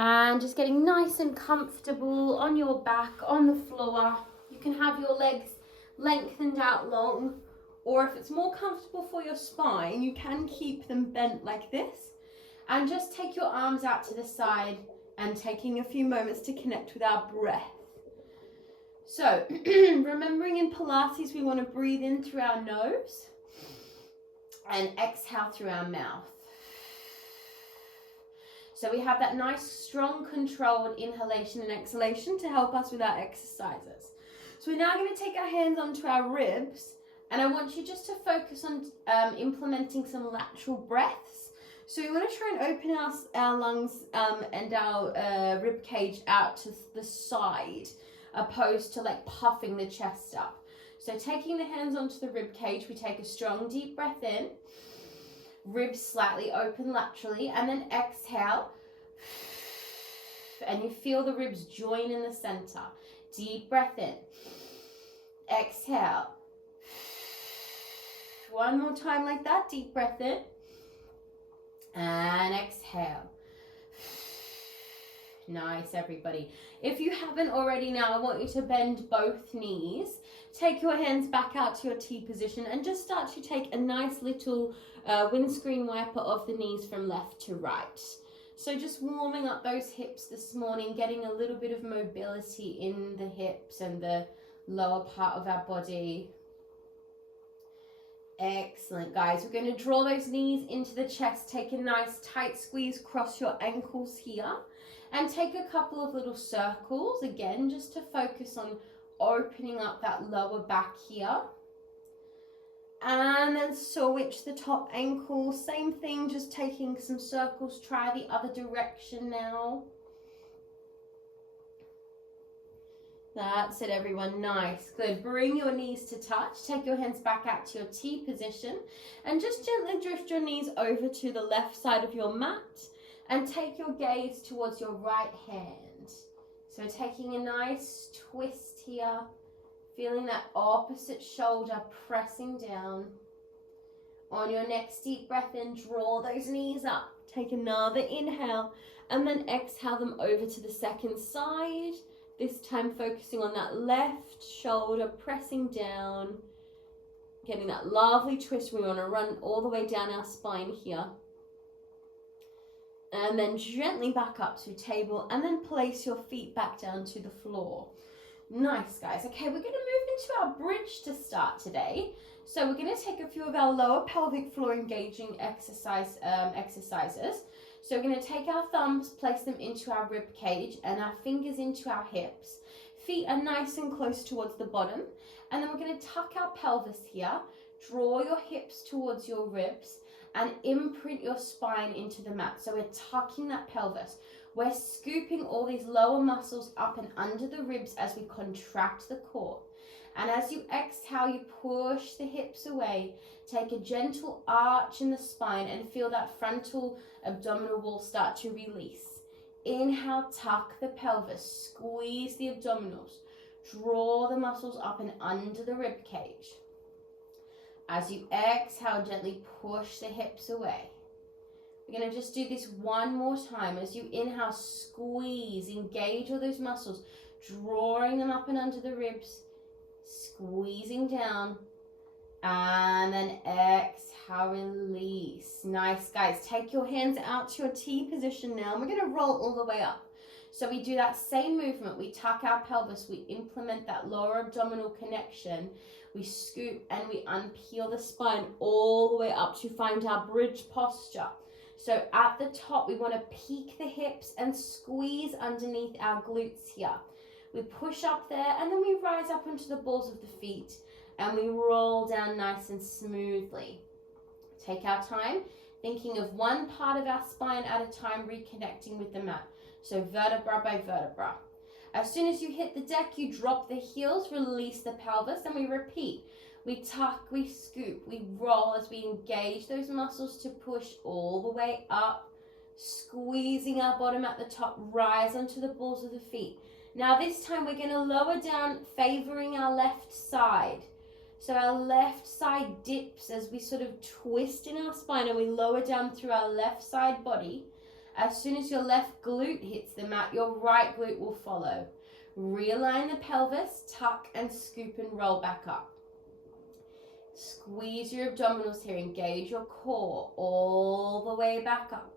And just getting nice and comfortable on your back, on the floor. You can have your legs lengthened out long, or if it's more comfortable for your spine, you can keep them bent like this. And just take your arms out to the side and taking a few moments to connect with our breath. So, remembering in Pilates, we want to breathe in through our nose and exhale through our mouth. So we have that nice, strong, controlled inhalation and exhalation to help us with our exercises. So we're now going to take our hands onto our ribs, and I want you just to focus on implementing some lateral breaths. So we want to try and open our lungs and our rib cage out to the side, opposed to like puffing the chest up. So taking the hands onto the rib cage, we take a strong deep breath in, ribs slightly open laterally, and then exhale, and you feel the ribs join in the center. Deep breath in, exhale. One more time like that, deep breath in, and exhale. Nice, everybody. If you haven't already now, I want you to bend both knees. Take your hands back out to your T position and just start to take a nice little windscreen wiper of the knees from left to right. So just warming up those hips this morning, getting a little bit of mobility in the hips and the lower part of our body. Excellent, guys. We're going to draw those knees into the chest. Take a nice tight squeeze across your ankles here. And take a couple of little circles, again, just to focus on opening up that lower back here. And then switch the top ankle. Same thing, just taking some circles. Try the other direction now. That's it, everyone. Nice. Good. Bring your knees to touch. Take your hands back out to your T position. And just gently drift your knees over to the left side of your mat. And take your gaze towards your right hand. So taking a nice twist here. Feeling that opposite shoulder pressing down. On your next deep breath in, draw those knees up. Take another inhale. And then exhale them over to the second side. This time focusing on that left shoulder pressing down. Getting that lovely twist. We want to run all the way down our spine here. And then gently back up to table and then place your feet back down to the floor. Nice, guys. Okay, we're going to move into our bridge to start today. So we're going to take a few of our lower pelvic floor engaging exercises. So we're going to take our thumbs, place them into our rib cage and our fingers into our hips. Feet are nice and close towards the bottom. And then we're going to tuck our pelvis here. Draw your hips towards your ribs. And imprint your spine into the mat. So we're tucking that pelvis. We're scooping all these lower muscles up and under the ribs as we contract the core. And as you exhale, you push the hips away. Take a gentle arch in the spine and feel that frontal abdominal wall start to release. Inhale, tuck the pelvis. Squeeze the abdominals. Draw the muscles up and under the rib cage. As you exhale, gently push the hips away. We're going to just do this one more time. As you inhale, squeeze, engage all those muscles, drawing them up and under the ribs, squeezing down, and then exhale, release. Nice, guys. Take your hands out to your T position now, and we're going to roll all the way up. So we do that same movement. We tuck our pelvis, we implement that lower abdominal connection. We scoop and we unpeel the spine all the way up to find our bridge posture. So at the top, we want to peak the hips and squeeze underneath our glutes here. We push up there and then we rise up onto the balls of the feet and we roll down nice and smoothly. Take our time, thinking of one part of our spine at a time, reconnecting with the mat. So vertebra by vertebra. As soon as you hit the deck, you drop the heels, release the pelvis, and we repeat. We tuck, we scoop, we roll as we engage those muscles to push all the way up, squeezing our bottom at the top, rise onto the balls of the feet. Now this time we're going to lower down, favoring our left side. So our left side dips as we sort of twist in our spine and we lower down through our left side body. As soon as your left glute hits the mat, your right glute will follow. Realign the pelvis, tuck and scoop and roll back up. Squeeze your abdominals here, engage your core all the way back up.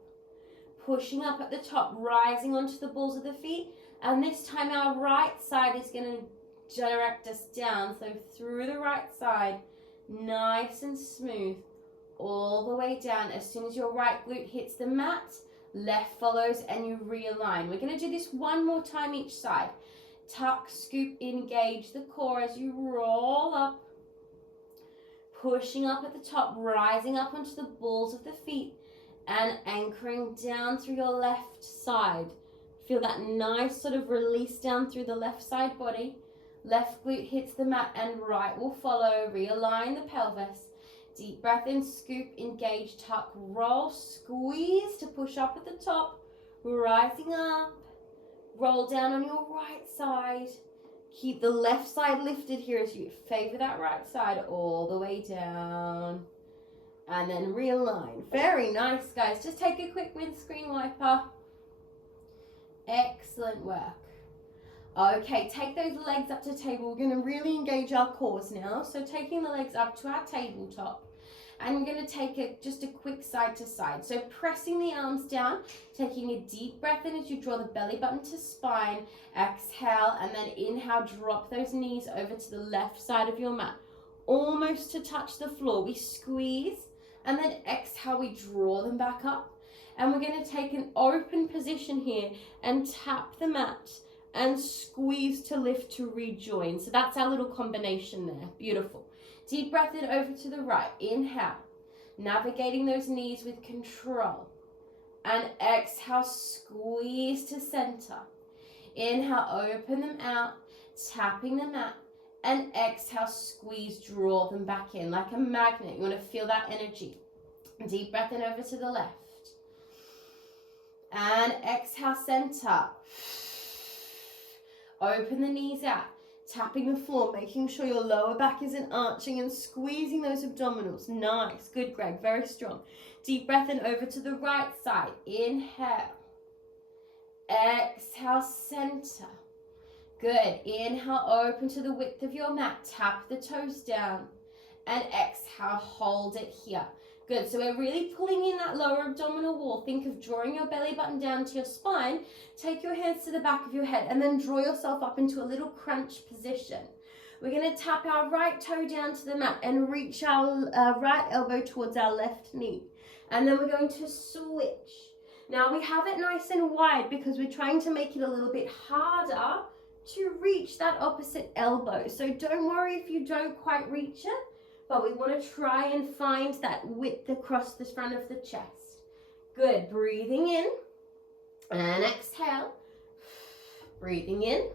Pushing up at the top, rising onto the balls of the feet, and this time our right side is going to direct us down, so through the right side, nice and smooth, all the way down. As soon as your right glute hits the mat, left follows and you realign. We're going to do this one more time each side. Tuck, scoop, engage the core as you roll up. Pushing up at the top, rising up onto the balls of the feet and anchoring down through your left side. Feel that nice sort of release down through the left side body. Left glute hits the mat and right will follow. Realign the pelvis. Deep breath in, scoop, engage, tuck, roll, squeeze to push up at the top. Rising up. Roll down on your right side. Keep the left side lifted here as you favor that right side all the way down. And then realign. Very nice, guys. Just take a quick windscreen wiper. Excellent work. Okay, take those legs up to table. We're going to really engage our cores now. So taking the legs up to our tabletop. And we're going to take just a quick side to side. So pressing the arms down, taking a deep breath in as you draw the belly button to spine. Exhale, and then inhale, drop those knees over to the left side of your mat. Almost to touch the floor. We squeeze, and then exhale, we draw them back up. And we're going to take an open position here and tap the mat and squeeze to lift to rejoin. So that's our little combination there. Beautiful. Deep breath in over to the right. Inhale. Navigating those knees with control. And exhale, squeeze to center. Inhale, open them out, tapping the mat. And exhale, squeeze, draw them back in like a magnet. You want to feel that energy. Deep breath in over to the left. And exhale, center. Open the knees out. Tapping the floor, making sure your lower back isn't arching and squeezing those abdominals. Nice. Good, Greg. Very strong. Deep breath in over to the right side. Inhale. Exhale, center. Good. Inhale, open to the width of your mat. Tap the toes down. And exhale, hold it here. Good. So we're really pulling in that lower abdominal wall. Think of drawing your belly button down to your spine. Take your hands to the back of your head and then draw yourself up into a little crunch position. We're going to tap our right toe down to the mat and reach our right elbow towards our left knee. And then we're going to switch. Now we have it nice and wide because we're trying to make it a little bit harder to reach that opposite elbow. So don't worry if you don't quite reach it. But we want to try and find that width across the front of the chest. Good. Breathing in and exhale. Breathing in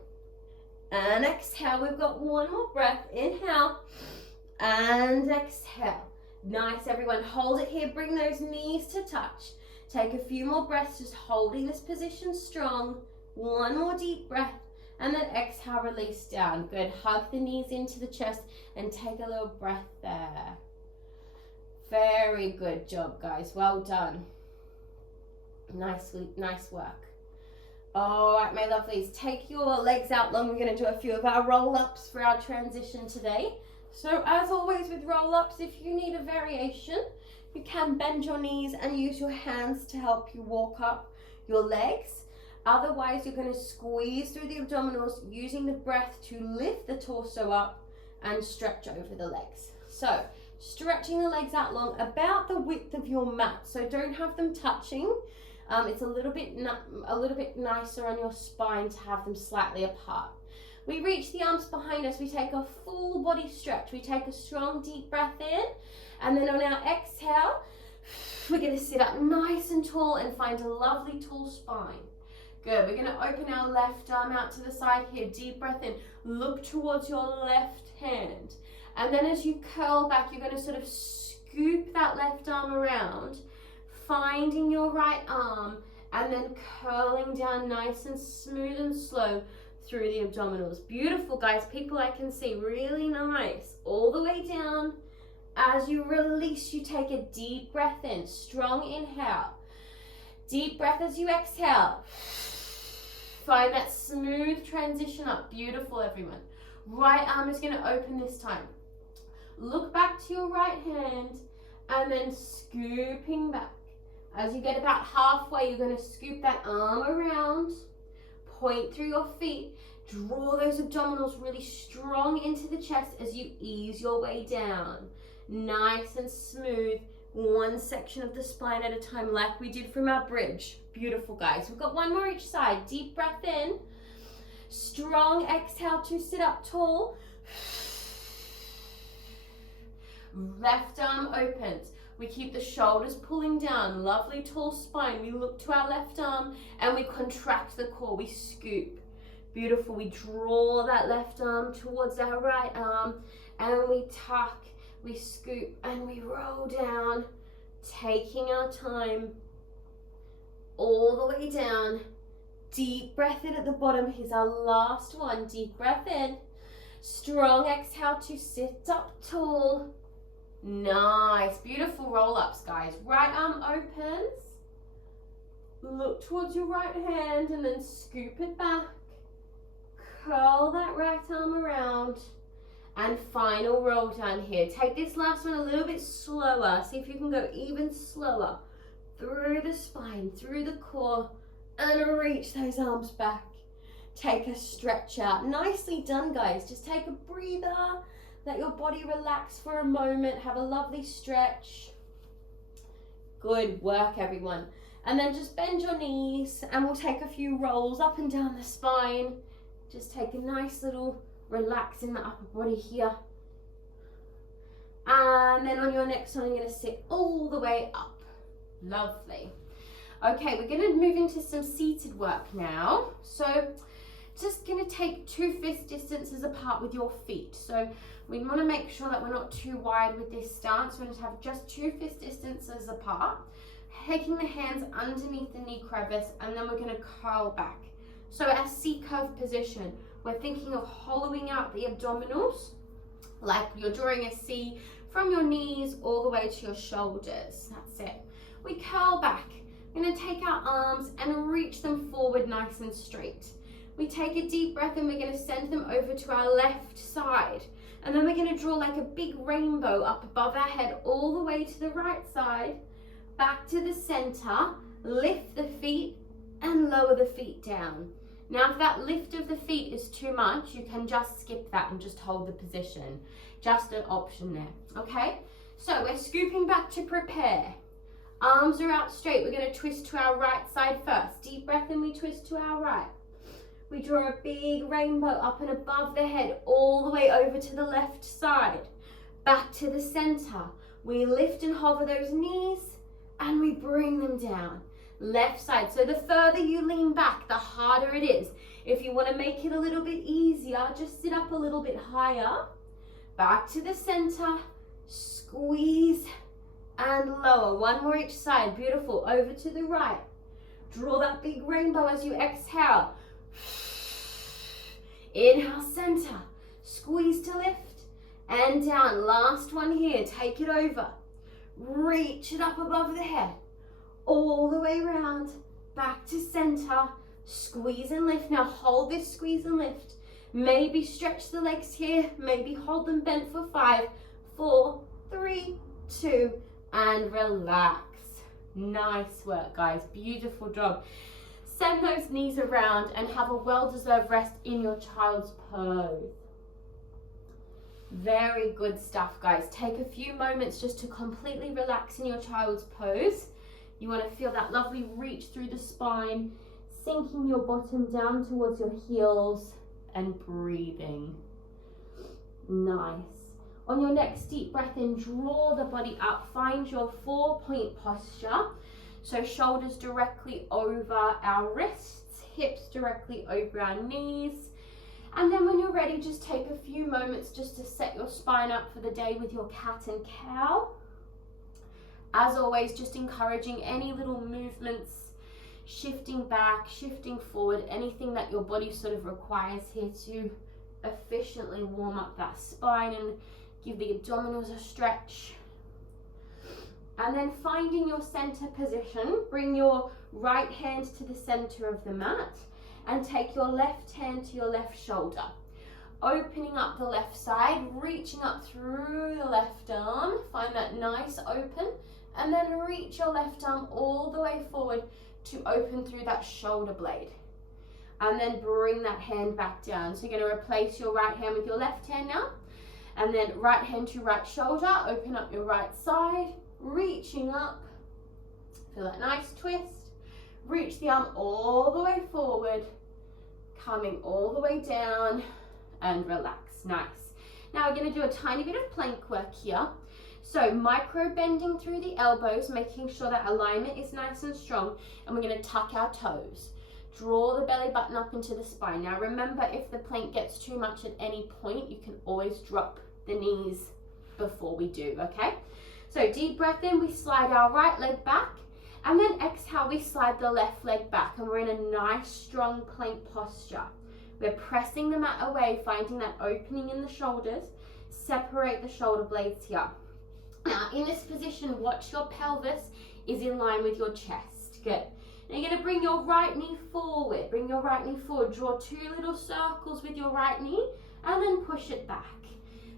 and exhale. We've got one more breath. Inhale and exhale. Nice, everyone. Hold it here. Bring those knees to touch. Take a few more breaths, just holding this position strong. One more deep breath. And then exhale, release down. Good. Hug the knees into the chest and take a little breath there. Very good job, guys. Well done. Nice work. All right, my lovelies. Take your legs out long. We're going to do a few of our roll-ups for our transition today. So as always with roll-ups, if you need a variation, you can bend your knees and use your hands to help you walk up your legs. Otherwise, you're going to squeeze through the abdominals using the breath to lift the torso up and stretch over the legs. So, stretching the legs out long, about the width of your mat. So don't have them touching. It's a little bit nicer on your spine to have them slightly apart. We reach the arms behind us. We take a full body stretch. We take a strong deep breath in. And then on our exhale, we're going to sit up nice and tall and find a lovely tall spine. Good. We're going to open our left arm out to the side here. Deep breath in. Look towards your left hand. And then as you curl back, you're going to sort of scoop that left arm around, finding your right arm, and then curling down nice and smooth and slow through the abdominals. Beautiful, guys. People I can see. Really nice. All the way down. As you release, you take a deep breath in. Strong inhale. Deep breath as you exhale. Find that smooth transition up. Beautiful, everyone. Right arm is going to open this time. Look back to your right hand and then scooping back. As you get about halfway, you're going to scoop that arm around, point through your feet, draw those abdominals really strong into the chest as you ease your way down. Nice and smooth, one section of the spine at a time like we did from our bridge. Beautiful, guys. We've got one more each side. Deep breath in, strong exhale to sit up tall. Left arm opens. We keep the shoulders pulling down, lovely tall spine. We look to our left arm and we contract the core, we scoop. Beautiful, we draw that left arm towards our right arm and we tuck, we scoop and we roll down, taking our time all the way down. Deep breath in at the bottom. Here's our last one. Deep breath in, strong exhale to sit up tall. Nice, beautiful roll-ups, guys. Right arm opens, look towards your right hand and then scoop it back. Curl that right arm around and final roll down here. Take this last one a little bit slower. See if you can go even slower through the spine, through the core, and reach those arms back. Take a stretch out. Nicely done, guys. Just take a breather. Let your body relax for a moment. Have a lovely stretch. Good work, everyone. And then just bend your knees and we'll take a few rolls up and down the spine. Just take a nice little relax in the upper body here. And then on your next one, I'm going to sit all the way up. Lovely. Okay, we're going to move into some seated work now. So just going to take 2 fist distances apart with your feet. So we want to make sure that we're not too wide with this stance. We're going to have just 2 fist distances apart, taking the hands underneath the knee crevice, and then we're going to curl back. So our C curve position, we're thinking of hollowing out the abdominals, like you're drawing a C from your knees all the way to your shoulders. That's it. We curl back. We're going to take our arms and reach them forward nice and straight. We take a deep breath and we're going to send them over to our left side. And then we're going to draw like a big rainbow up above our head all the way to the right side, back to the center, lift the feet and lower the feet down. Now if that lift of the feet is too much, you can just skip that and just hold the position. Just an option there, okay? So we're scooping back to prepare. Arms are out straight. We're going to twist to our right side first. Deep breath in, we twist to our right. We draw a big rainbow up and above the head, all the way over to the left side, back to the center. We lift and hover those knees and we bring them down. Left side. So the further you lean back, the harder it is. If you want to make it a little bit easier, just sit up a little bit higher. Back to the center, squeeze and lower. One more each side. Beautiful. Over to the right. Draw that big rainbow as you exhale. Inhale, center, squeeze to lift, and down. Last one here, take it over. Reach it up above the head, all the way around, back to center, squeeze and lift. Now hold this squeeze and lift. Maybe stretch the legs here, maybe hold them bent for 5, 4, 3, 2, and relax. Nice work, guys, beautiful job. Send those knees around and have a well-deserved rest in your child's pose. Very good stuff, guys. Take a few moments just to completely relax in your child's pose. You want to feel that lovely reach through the spine, sinking your bottom down towards your heels and breathing. Nice. On your next deep breath in, draw the body up. Find your 4-point posture. So shoulders directly over our wrists, hips directly over our knees. And then when you're ready, just take a few moments just to set your spine up for the day with your cat and cow. As always, just encouraging any little movements, shifting back, shifting forward, anything that your body sort of requires here to efficiently warm up that spine and give the abdominals a stretch. And then finding your center position, bring your right hand to the center of the mat and take your left hand to your left shoulder. Opening up the left side, reaching up through the left arm, find that nice open, and then reach your left arm all the way forward to open through that shoulder blade. And then bring that hand back down. So you're going to replace your right hand with your left hand now, and then right hand to right shoulder, open up your right side, reaching up, feel that nice twist, reach the arm all the way forward, coming all the way down, and relax. Nice. Now we're going to do a tiny bit of plank work here. So micro bending through the elbows, making sure that alignment is nice and strong, and we're going to tuck our toes. Draw the belly button up into the spine. Now remember, if the plank gets too much at any point, you can always drop the knees before we do, okay? So deep breath in, we slide our right leg back, and then exhale, we slide the left leg back, and we're in a nice strong plank posture. We're pressing the mat away, finding that opening in the shoulders. Separate the shoulder blades here. Now in this position, watch your pelvis is in line with your chest. Good. Now you're going to bring your right knee forward. Bring your right knee forward. Draw 2 little circles with your right knee, and then push it back.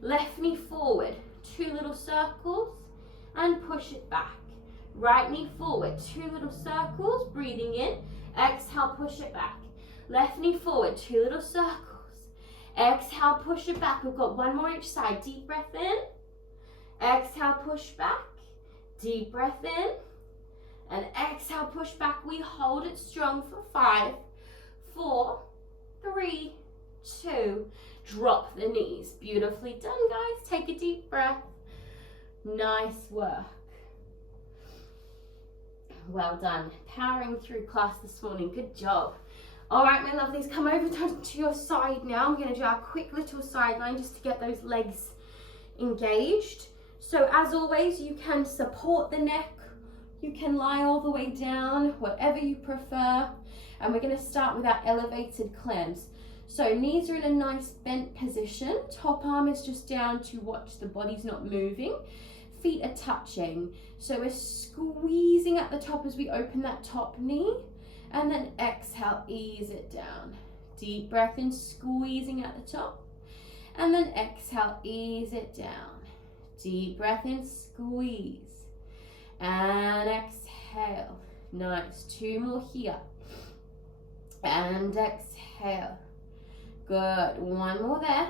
Left knee forward. 2 little circles, and push it back. Right knee forward. 2 little circles. Breathing in. Exhale, push it back. Left knee forward, 2 little circles. Exhale, push it back. We've got 1 more each side. Deep breath in. Exhale, push back. Deep breath in. And exhale, push back. We hold it strong for 5, 4, 3, 2. Drop the knees. Beautifully done, guys. Take a deep breath. Nice work. Well done. Powering through class this morning. Good job. All right, my lovelies, come over to your side now. We're going to do our quick little sideline just to get those legs engaged. So as always, you can support the neck. You can lie all the way down, whatever you prefer. And we're going to start with our elevated clams. So knees are in a nice bent position. Top arm is just down to watch the body's not moving. Feet are touching. So we're squeezing at the top as we open that top knee. And then exhale, ease it down. Deep breath in, squeezing at the top. And then exhale, ease it down. Deep breath in, squeeze. And exhale. Nice. 2 more here. And exhale. Good. 1 more there.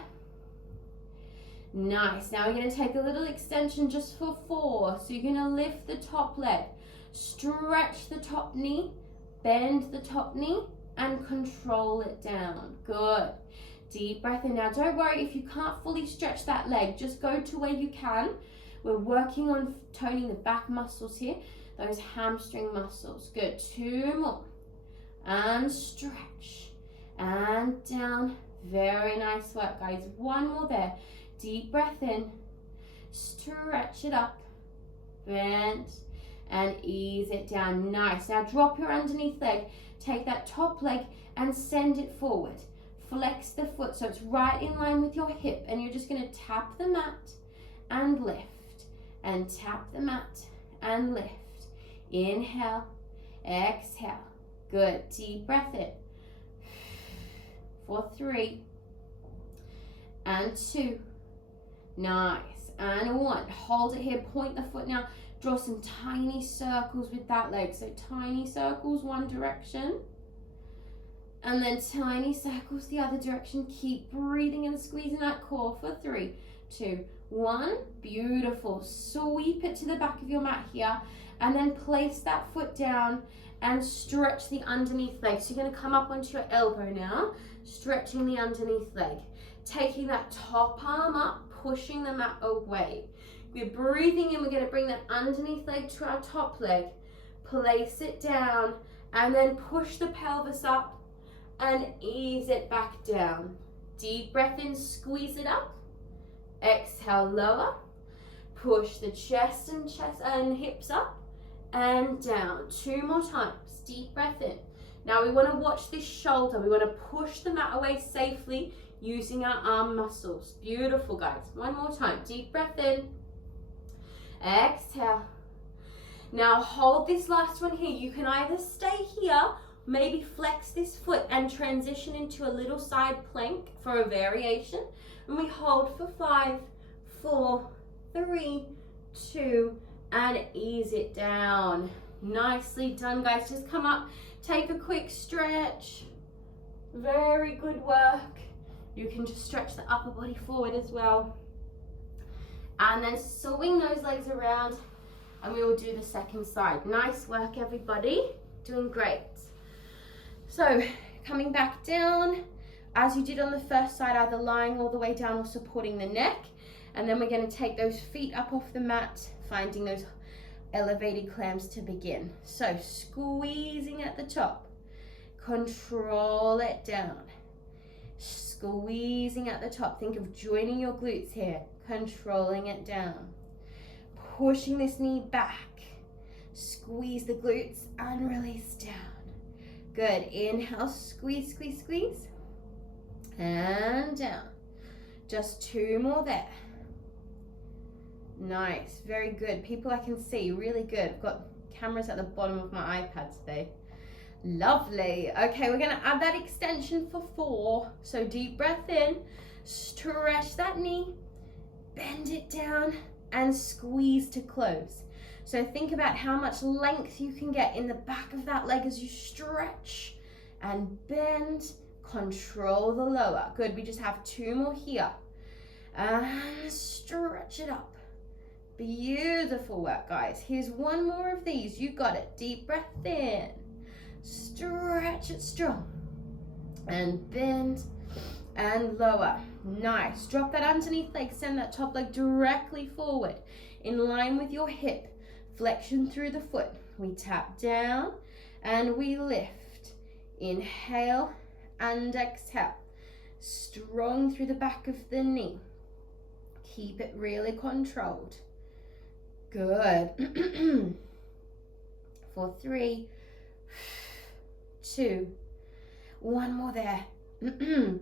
Nice. Now we're going to take a little extension just for 4. So you're going to lift the top leg. Stretch the top knee. Bend the top knee and control it down. Good. Deep breath in. Now don't worry if you can't fully stretch that leg. Just go to where you can. We're working on toning the back muscles here. Those hamstring muscles. Good. 2 more. And stretch. And down. Very nice work, guys. 1 more there. Deep breath in. Stretch it up. Bend. And ease it down. Nice. Now drop your underneath leg. Take that top leg and send it forward. Flex the foot so it's right in line with your hip, and you're just going to tap the mat and lift. And tap the mat and lift. Inhale. Exhale. Good. Deep breath in. For 3. And 2. Nice. And 1. Hold it here. Point the foot now. Draw some tiny circles with that leg. So tiny circles one direction. And then tiny circles the other direction. Keep breathing and squeezing that core for 3, 2, 1. Beautiful. Sweep it to the back of your mat here. And then place that foot down and stretch the underneath leg. So you're going to come up onto your elbow now. Stretching the underneath leg. Taking that top arm up. Pushing the mat away. We're breathing in, we're going to bring that underneath leg to our top leg. Place it down and then push the pelvis up and ease it back down. Deep breath in, squeeze it up. Exhale, lower. Push the chest and hips up and down. 2 more times. Deep breath in. Now we want to watch this shoulder. We want to push the mat away safely using our arm muscles. Beautiful, guys. 1 more time. Deep breath in. Exhale. Now hold this last one here. You can either stay here, maybe flex this foot and transition into a little side plank for a variation. And we hold for 5, 4, 3, 2, and ease it down. Nicely done, guys. Just come up, take a quick stretch. Very good work. You can just stretch the upper body forward as well. And then swing those legs around and we will do the second side. Nice work, everybody. Doing great. So coming back down, as you did on the first side, either lying all the way down or supporting the neck. And then we're going to take those feet up off the mat, finding those elevated clams to begin. So squeezing at the top, control it down. Squeezing at the top, think of joining your glutes here, controlling it down. Pushing this knee back, squeeze the glutes and release down. Good, inhale, squeeze, squeeze, squeeze, and down. Just 2 more there. Nice, very good. People I can see, really good. I've got cameras at the bottom of my iPad today. Lovely. Okay, we're gonna add that extension for 4. So deep breath in, stretch that knee, bend it down, and squeeze to close. So think about how much length you can get in the back of that leg as you stretch and bend. Control the lower. Good, we just have 2 more here. And stretch it up. Beautiful work, guys. Here's 1 more of these. You got it. Deep breath in. Stretch it strong. And bend and lower. Nice. Drop that underneath leg. Send that top leg directly forward in line with your hip. Flexion through the foot. We tap down and we lift. Inhale and exhale. Strong through the back of the knee. Keep it really controlled. Good. For 3, 2, 1 more there.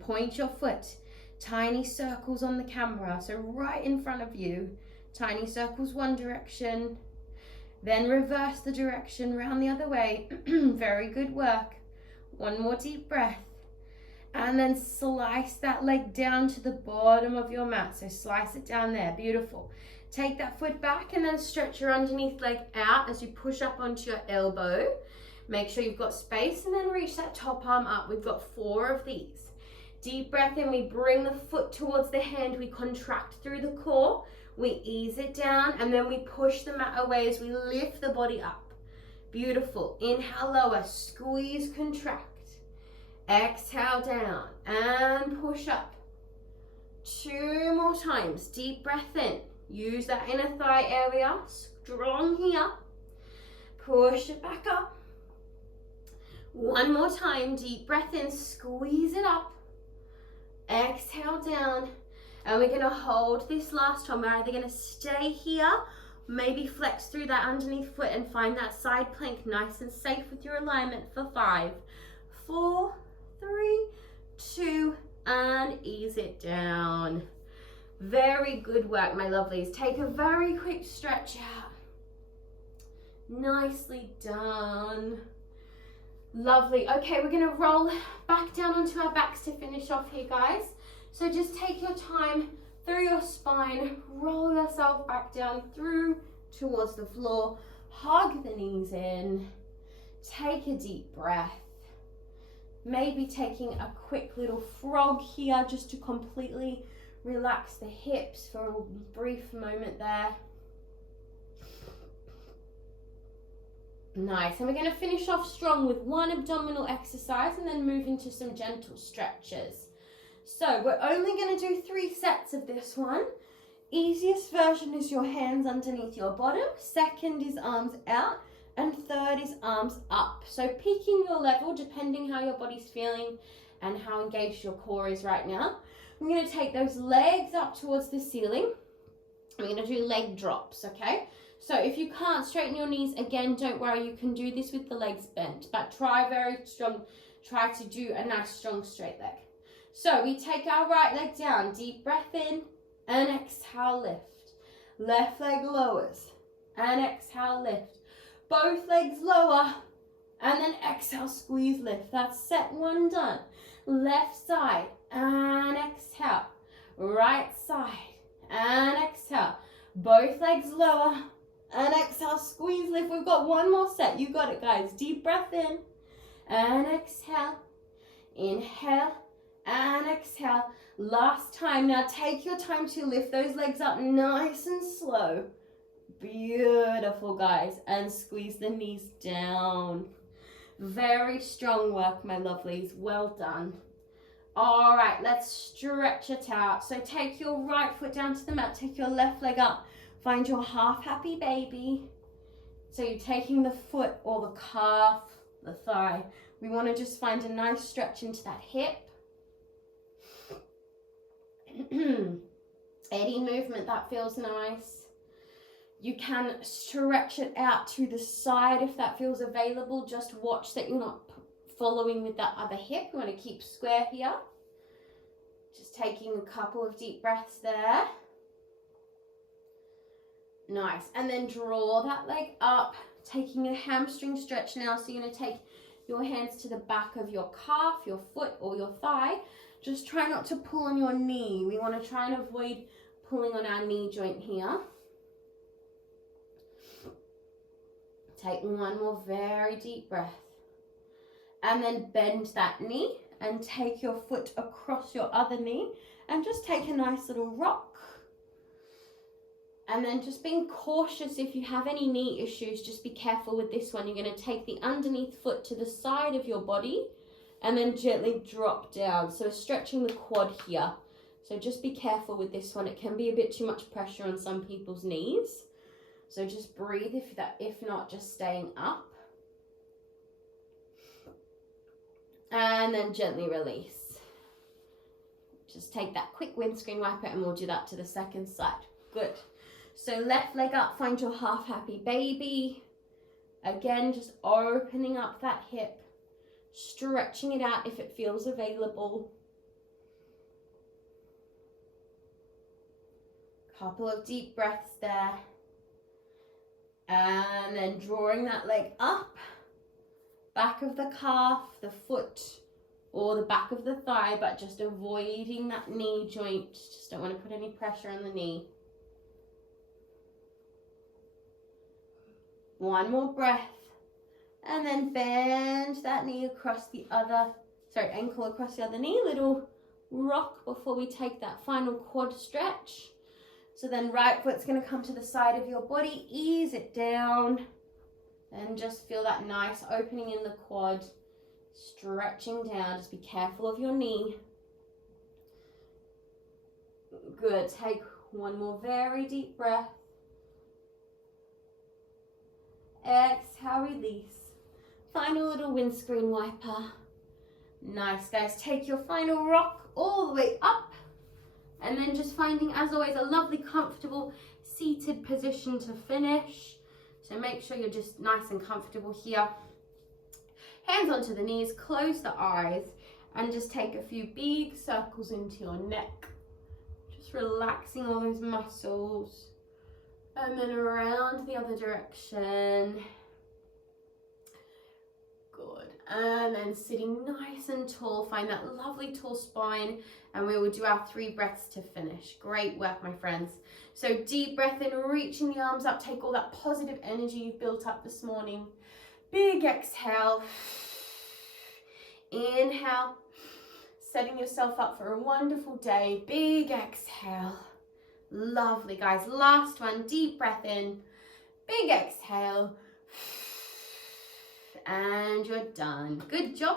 Point your foot. Tiny circles on the camera, so right in front of you. Tiny circles one direction, then reverse the direction round the other way. Very good work. 1 more deep breath. And then slice that leg down to the bottom of your mat. So slice it down there. Beautiful. Take that foot back and then stretch your underneath leg out as you push up onto your elbow. Make sure you've got space and then reach that top arm up. We've got 4 of these. Deep breath in, we bring the foot towards the hand, we contract through the core, we ease it down, and then we push the mat away as we lift the body up. Beautiful. Inhale, lower, squeeze, contract. Exhale down and push up. 2 more times. Deep breath in. Use that inner thigh area. Strong here. Push it back up. 1 more time. Deep breath in. Squeeze it up. Exhale down. And we're going to hold this last one. We're either going to stay here, maybe flex through that underneath foot and find that side plank nice and safe with your alignment for 5, 4, 3, 2, and ease it down. Very good work, my lovelies. Take a very quick stretch out. Nicely done. Lovely. Okay, we're going to roll back down onto our backs to finish off here, guys. So just take your time through your spine, roll yourself back down through towards the floor, hug the knees in, take a deep breath. Maybe taking a quick little frog here just to completely relax the hips for a brief moment there. Nice, and we're going to finish off strong with 1 abdominal exercise and then move into some gentle stretches. So we're only going to do 3 sets of this one. Easiest version is your hands underneath your bottom, second is arms out, and third is arms up. So peaking your level depending how your body's feeling and how engaged your core is right now. We're going to take those legs up towards the ceiling. We're going to do leg drops, okay? So if you can't straighten your knees, again, don't worry, you can do this with the legs bent, but try very strong, try to do a nice strong straight leg. So we take our right leg down, deep breath in, and exhale, lift. Left leg lowers, and exhale, lift. Both legs lower. And then exhale, squeeze, lift. That's set one done. Left side and exhale. Right side and exhale. Both legs lower and exhale, squeeze, lift. We've got one more set. You got it, guys. Deep breath in and exhale. Inhale and exhale. Last time. Now take your time to lift those legs up nice and slow. Beautiful, guys. And squeeze the knees down. Very strong work, my lovelies. Well done. All right, let's stretch it out. So take your right foot down to the mat. Take your left leg up. Find your half happy baby. So you're taking the foot or the calf, the thigh. We want to just find a nice stretch into that hip. Any movement that feels nice. You can stretch it out to the side if that feels available. Just watch that you're not following with that other hip. You want to keep square here. Just taking a couple of deep breaths there. Nice. And then draw that leg up, taking a hamstring stretch now. So you're going to take your hands to the back of your calf, your foot or your thigh. Just try not to pull on your knee. We want to try and avoid pulling on our knee joint here. Take one more very deep breath. And then bend that knee and take your foot across your other knee and just take a nice little rock. And then just being cautious if you have any knee issues, just be careful with this one. You're going to take the underneath foot to the side of your body and then gently drop down. So stretching the quad here. So just be careful with this one. It can be a bit too much pressure on some people's knees. So just breathe if not, just staying up. And then gently release. Just take that quick windscreen wiper and we'll do that to the second side. Good. So left leg up, find your half happy baby. Again, just opening up that hip, stretching it out if it feels available. Couple of deep breaths there. And then drawing that leg up, back of the calf, the foot, or the back of the thigh, but just avoiding that knee joint. Just don't want to put any pressure on the knee. One more breath. And then bend that knee across the other, ankle across the other knee. Little rock before we take that final quad stretch. So then right foot's going to come to the side of your body, ease it down, and just feel that nice opening in the quad, stretching down. Just be careful of your knee. Good. Take one more very deep breath. Exhale, release. Final little windscreen wiper. Nice, guys. Take your final rock all the way up. And then just finding, as always, a lovely, comfortable, seated position to finish. So make sure you're just nice and comfortable here. Hands onto the knees, close the eyes, and just take a few big circles into your neck. Just relaxing all those muscles. And then around the other direction. Good. And then sitting nice and tall. Find that lovely tall spine. And we will do our 3 breaths to finish. Great work, my friends. So deep breath in, reaching the arms up. Take all that positive energy you've built up this morning. Big exhale. Inhale. Setting yourself up for a wonderful day. Big exhale. Lovely, guys. Last one. Deep breath in. Big exhale. And you're done. Good job.